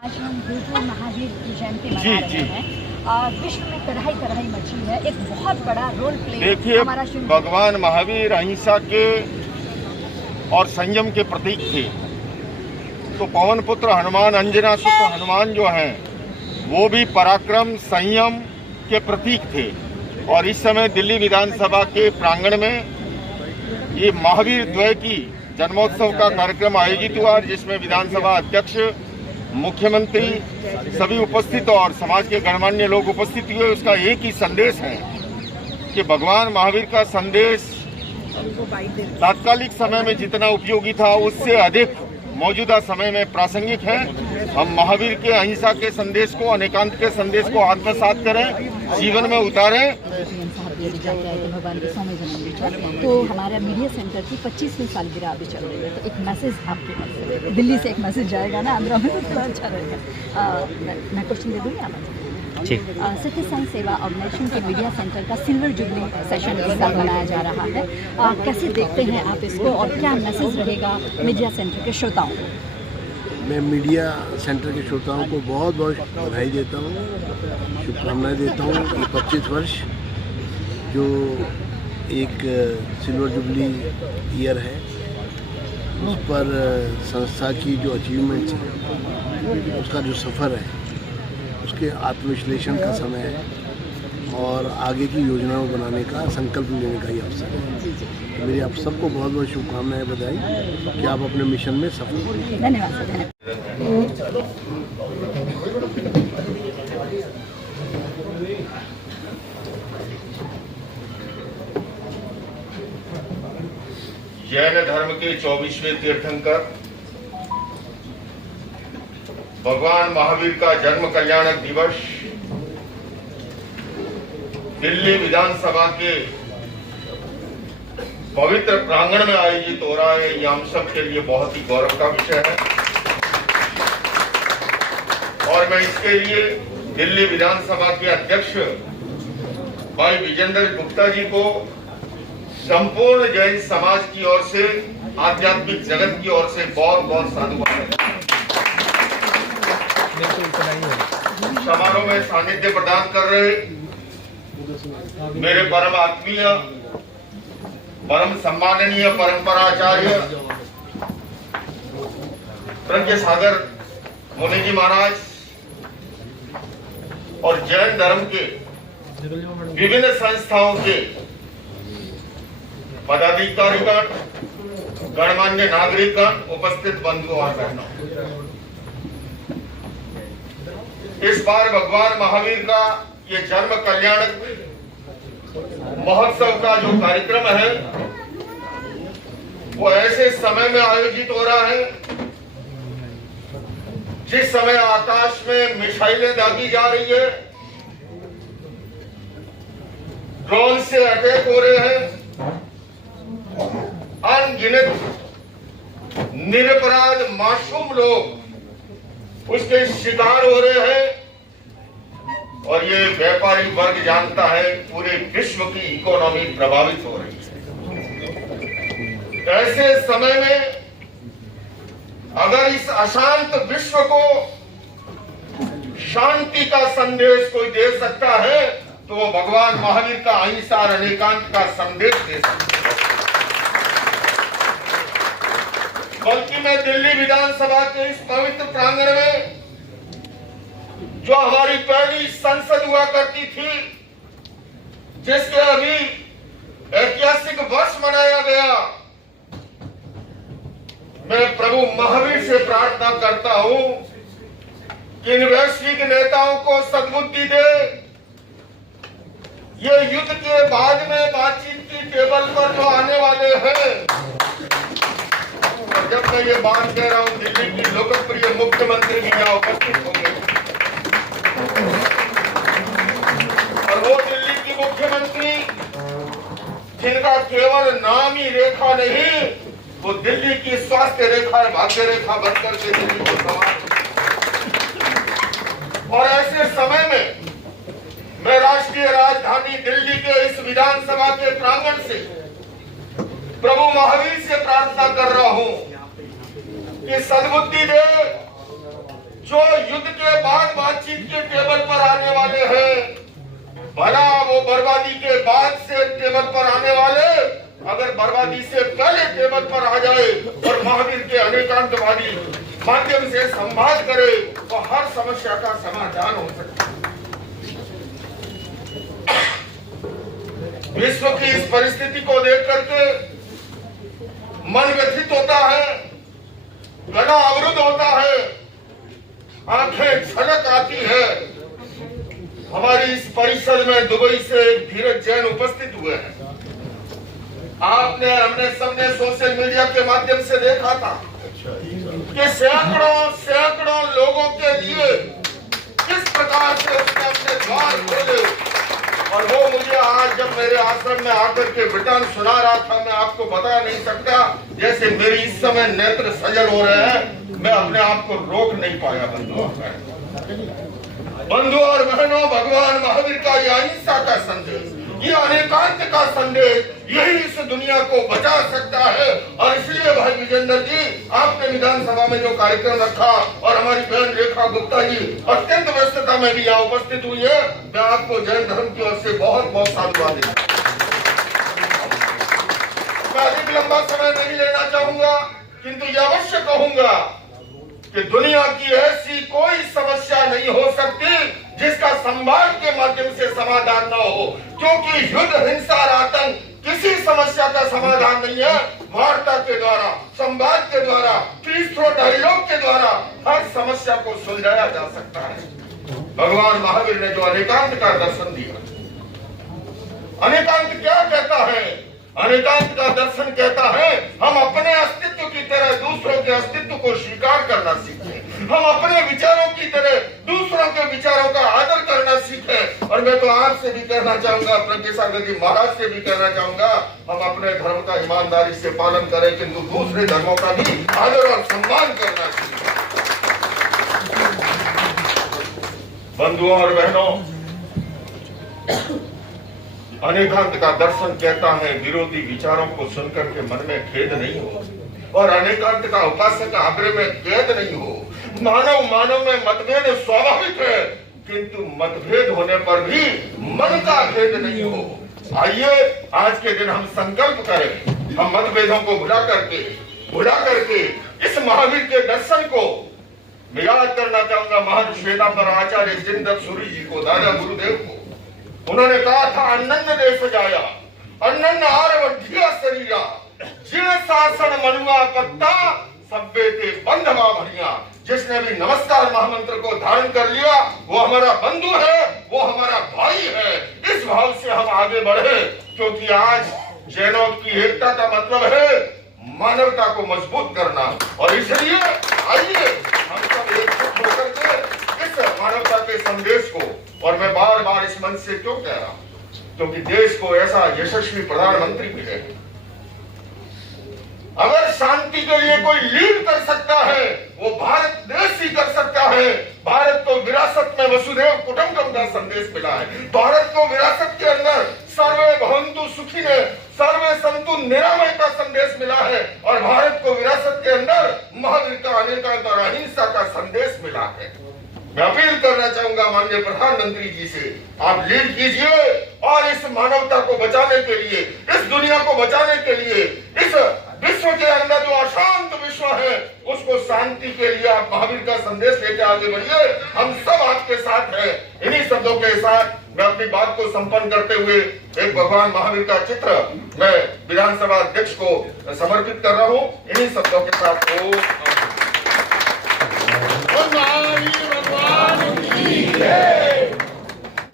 आज हम गुरु महावीर की जयंती मना रहे हैं। विश्व में कढ़ाई मची है, एक बहुत बड़ा रोल प्ले। देखिए, भगवान महावीर अहिंसा के और संयम के प्रतीक थे। तो पवन पुत्र हनुमान, अंजना सुत हनुमान जो हैं, वो भी पराक्रम संयम के प्रतीक थे। और इस समय दिल्ली विधानसभा के प्रांगण में ये महावीर द्वय की जन्मोत्सव का कार्यक्रम आयोजित हुआ, जिसमें विधानसभा अध्यक्ष, मुख्यमंत्री सभी उपस्थित और समाज के गणमान्य लोग उपस्थित हुए। उसका एक ही संदेश है कि भगवान महावीर का संदेश तात्कालिक समय में जितना उपयोगी था, उससे अधिक मौजूदा समय में प्रासंगिक है। हम महावीर के अहिंसा के संदेश को, अनेकांत के संदेश को आत्मसात करें, जीवन में उतारें। भगवान के 100वें जन्मदिन पर तो हमारा मीडिया सेंटर की 25वीं सालगिरह अभी चल रही है, तो एक मैसेज आपके पास दिल्ली से एक मैसेज जाएगा ना आंध्रा में, तो थोड़ा अच्छा रहेगा। मैं क्वेश्चन दे दूँगी आप। सत्य साई सेवा ऑर्गेनाइजेशन के मीडिया सेंटर का सिल्वर जुबली सेशन इस साल मनाया जा रहा है। कैसे देखते हैं आप इसको और क्या मैसेज रहेगा मीडिया सेंटर के श्रोताओं को? मैं मीडिया सेंटर के श्रोताओं को बहुत बहुत बधाई देता हूँ, शुभकामनाएं देता हूँ कि 25 वर्ष जो एक सिल्वर जुबली ईयर है, उस पर संस्था की जो अचीवमेंट्स हैं, उसका जो सफ़र है, उसके आत्मविश्लेषण का समय है और आगे की योजनाओं बनाने का, संकल्प लेने का ही अवसर है। तो मेरी आप सबको बहुत बहुत शुभकामनाएं, बधाई कि आप अपने मिशन में सफल हों। धन्यवाद। जैन धर्म के 24वें तीर्थंकर भगवान महावीर का जन्म कल्याणक दिवस दिल्ली विधानसभा के पवित्र प्रांगण में आयोजित हो रहा है। ये हम सब के लिए बहुत ही गौरव का विषय है और मैं इसके लिए दिल्ली विधानसभा के अध्यक्ष भाई विजेंद्र गुप्ता जी को, संपूर्ण जैन समाज की ओर से, आध्यात्मिक जगत की ओर से बहुत बहुत साधुवाद। समारोह में सानिध्य प्रदान कर रहे मेरे परम आत्मीय, परम सम्माननीय परंपराचार्य प्रज्ञ सागर मुनि जी महाराज और जैन धर्म के विभिन्न संस्थाओं के पदाधिकारीगण, गणमान्य नागरिकगण, उपस्थित बंधु और बहनों, इस बार भगवान महावीर का ये जन्म कल्याणक महोत्सव का जो कार्यक्रम है, वो ऐसे समय में आयोजित हो रहा है जिस समय आकाश में मिसाइलें दागी जा रही है, ड्रोन से अटैक हो रहे हैं, अनगिनत निरपराध मासूम लोग उसके शिकार हो रहे हैं और ये व्यापारी वर्ग जानता है पूरे विश्व की इकोनॉमी प्रभावित हो रही है। ऐसे समय में अगर इस अशांत विश्व को शांति का संदेश कोई दे सकता है, तो वो भगवान महावीर का अहिंसा और अनेकांत का संदेश दे सकता है। बल्कि मैं दिल्ली विधानसभा के इस पवित्र प्रांगण में, जो हमारी पहली संसद हुआ करती थी, जिसके अभी ऐतिहासिक वर्ष मनाया गया, मैं प्रभु महावीर से प्रार्थना करता हूं कि इन वैश्विक नेताओं को सद्बुद्धि दे। ये युद्ध के बाद में बातचीत की टेबल पर जो आने वाले हैं, और जब मैं ये बात कह रहा हूं, दिल्ली की लोकप्रिय मुख्यमंत्री भी यहाँ उपस्थित होंगे और वो दिल्ली की मुख्यमंत्री जिनका केवल नाम ही रेखा नहीं, वो दिल्ली की स्वास्थ्य रेखा, भाग्य रेखा बनकर के दिल्ली को संभाल। और ऐसे समय में मैं राष्ट्रीय राजधानी दिल्ली के इस विधानसभा के प्रांगण से प्रभु महावीर से प्रार्थना कर रहा हूं कि सद्बुद्धि दे, जो युद्ध के बाद बातचीत के टेबल पर आने वाले हैं, भला वो बर्बादी के बाद से टेबल पर आने वाले अगर बर्बादी से पहले टेबल पर आ जाए और महावीर के अनेकांतवादी माध्यम से संवाद करे तो हर समस्या का समाधान हो सकता है। विश्व की इस परिस्थिति को देख करके मन व्यथित होता है, गला अवरुद्ध होता है, आंखें झलक आती है। हमारी इस परिसर में दुबई से धीरज जैन उपस्थित हुए हैं। आपने हमने सबने सोशल मीडिया के माध्यम से देखा था कि सैकड़ों लोगों के लिए किस प्रकार से उसने अपने द्वार खोले। और वो मुझे आज जब मेरे आश्रम में आकर के वृतांत सुना रहा था, मैं आपको बता नहीं सकता, जैसे मेरे इस समय नेत्र सजल हो रहे हैं, मैं अपने आप को रोक नहीं पाया। बंधु और बहनों, भगवान महावीर का यह अहिंसा का संदेश, ये अनेकांत का संदेश, यही इस दुनिया को बचा सकता है। और इसलिए भाई विजेंद्र जी, आपने विधानसभा में जो कार्यक्रम रखा और हमारी बहन रेखा गुप्ता जी अत्यंत व्यस्तता में भी यहाँ उपस्थित हुई है, मैं आपको जैन धर्म की ओर से बहुत बहुत साधुवाद देता हूं। मैं अधिक लंबा समय नहीं लेना चाहूंगा, किंतु ये अवश्य कहूंगा कि दुनिया की ऐसी कोई समस्या नहीं हो सकती जिसका संवाद के माध्यम से समाधान न हो, क्योंकि युद्ध, हिंसा और आतंक किसी समस्या का समाधान नहीं है। वार्ता के द्वारा, संवाद के द्वारा, पीस थ्रो डायलॉग के द्वारा हर समस्या को सुलझाया जा सकता है। भगवान महावीर ने जो अनेकांत का दर्शन दिया, अनेकांत क्या कहता है? अनेकांत का दर्शन कहता है हम अपने अस्तित्व की तरह दूसरों के अस्तित्व को स्वीकार करना सीखें, हम अपने विचारों की तरह दूसरों के विचारों का आदर करना सीखें। और मैं तो आपसे भी कहना चाहूंगा, प्रज्ञासागर जी महाराज से भी कहना चाहूंगा, हम अपने धर्म का ईमानदारी से पालन करें, किंतु दूसरे धर्मों का भी आदर और सम्मान करना सीखें। बंधुओं और बहनों, अनेकांत का दर्शन कहता है विरोधी विचारों को सुनकर के मन में खेद नहीं हो, और अनेकांत का उपासक आग्रह में कैद नहीं हो। मानव में मतभेद स्वाभाविक है, किंतु मतभेद होने पर भी मन का भेद नहीं हो। आइए आज के दिन हम संकल्प करें, हम मतभेदों को भुला करके इस महावीर के दर्शन को मैं याद करना चाहूंगा। महान श्वेतांबर आचार्य जिनदत्त सूरी जी को, दादा गुरुदेव को, उन्होंने कहा था अनन्न देश जाया, अनन्न आरवढ़िया शरीरा, जिन शासन मनुआ पत्ता सब्बे ते बंधवा भरिया। जिसने भी नमस्कार महामंत्र को धारण कर लिया वो हमारा बंधु है, वो हमारा भाई है। इस भाव से हम आगे बढ़े, क्योंकि आज जैनों की एकता का मतलब है मानवता को मजबूत करना। और इसलिए आइए हम सब एकजुट होकर के इस मानवता के संदेश को, और मैं बार बार इस मंच से क्यों कह रहा हूं, क्योंकि देश को ऐसा यशस्वी प्रधानमंत्री मिले। अगर शांति के लिए कोई लीड कर सकता है वो भारत देश ही कर सकता है। भारत को विरासत में वसुधैव कुटुंबकम का संदेश मिला है। भारत को विरासत के अंदर सर्वे भवन्तु सुखिनः, सर्वे सन्तु निरामय का संदेश मिला है। और भारत को विरासत के अंदर महावीर का अनेकांत और अहिंसा का संदेश मिला है। मैं अपील करना चाहूंगा माननीय प्रधानमंत्री जी से, आप लीड कीजिए और इस मानवता को बचाने के लिए, इस दुनिया को बचाने के लिए, इस विश्व के अंदर जो अशांत विश्व है उसको शांति के लिए आप महावीर का संदेश लेकर आगे बढ़िए। हम सब आपके साथ हैं। इन्हीं शब्दों के साथ मैं अपनी बात को संपन्न करते हुए एक भगवान महावीर का चित्र मैं विधानसभा अध्यक्ष को समर्पित कर रहा हूं। इन्हीं शब्दों के साथ